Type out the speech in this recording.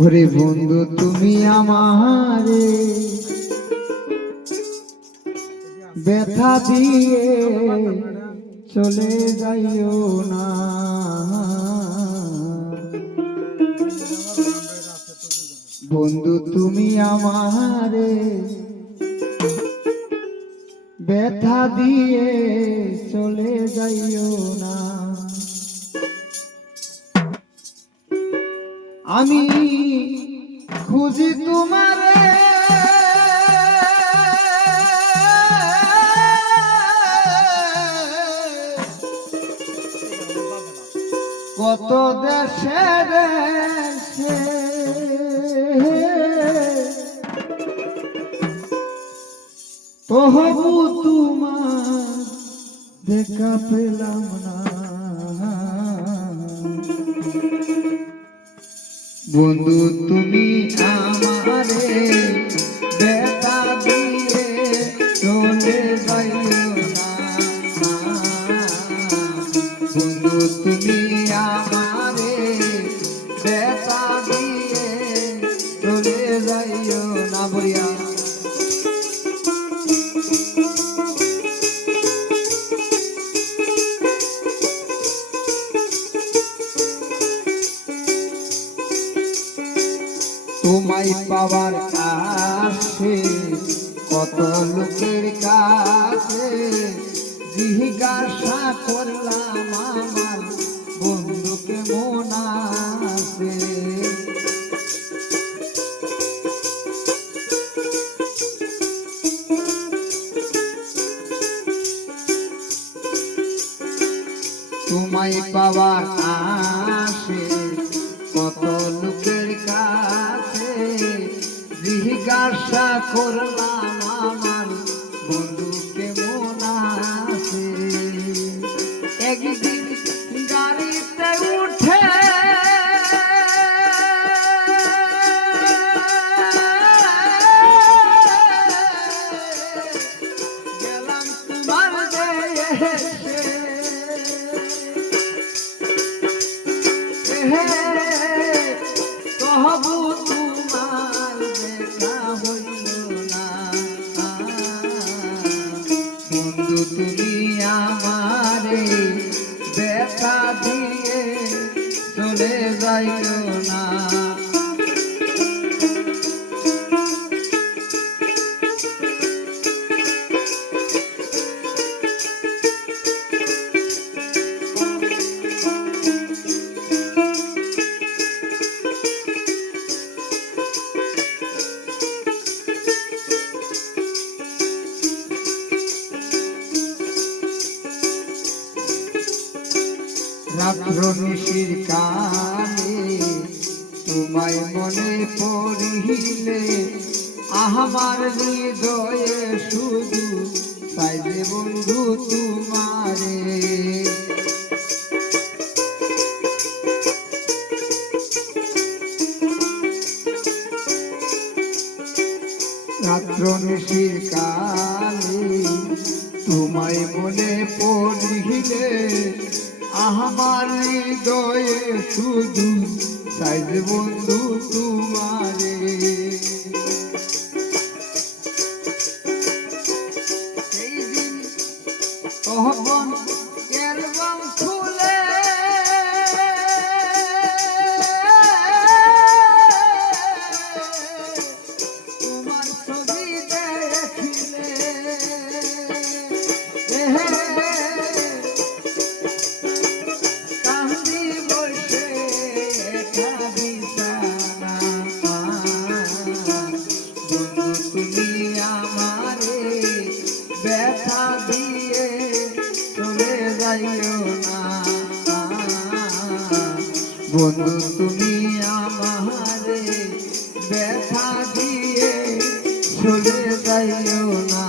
ওরে বন্ধু তুমি আমারে ব্যথা দিয়ে চলে যাইও না, বন্ধু তুমি আমারে ব্যথা দিয়ে চলে যাইও না। আমি খুঁজি তোমারে কত দেশে দেশে, তবু তোমার দেখা পেলাম না, বন্ধু তুমি আমারে ব্যথা দিয়ে চলে যাইও না, বন্ধু তুমি আমারে ব্যথা দিয়ে চলে যাইও না। বলিয়া তোমায় পাওয়ার আশে কত লোকের কাছে জিজ্ঞাসা করলাম আমার বন্ধুকে মন আছে, তোমায় পাওয়ার আশে কত লোকের কাছে জিজ্ঞাসা করলাম আমার বন্ধুকে মন আছে। একদিন গাড়িতে উঠে গেলাম তোমার দেশে, তবু তোমার দেখা হইল না, বন্ধু তুমি আমারে ব্যথা দিয়ে চলে যাইও না। রাত্র নিশির কালে তোমায় মনে পড়িলে আমার হৃদয়ে শুধু চাইবে বন্ধু তোমারে, রাত্র নিশির কালে তোমায় মনে পড়িলে আমার হৃদয়ে শুধু চাইবে বন্ধু তোমারে, সেই দিন তখন অ্যালবাম খুলে তোমার ছবি দেখিলে ব্যথা দিয়ে চলে যাইও না, বন্ধু তুমি আমারে ব্যথা দিয়ে চলে যাইও না।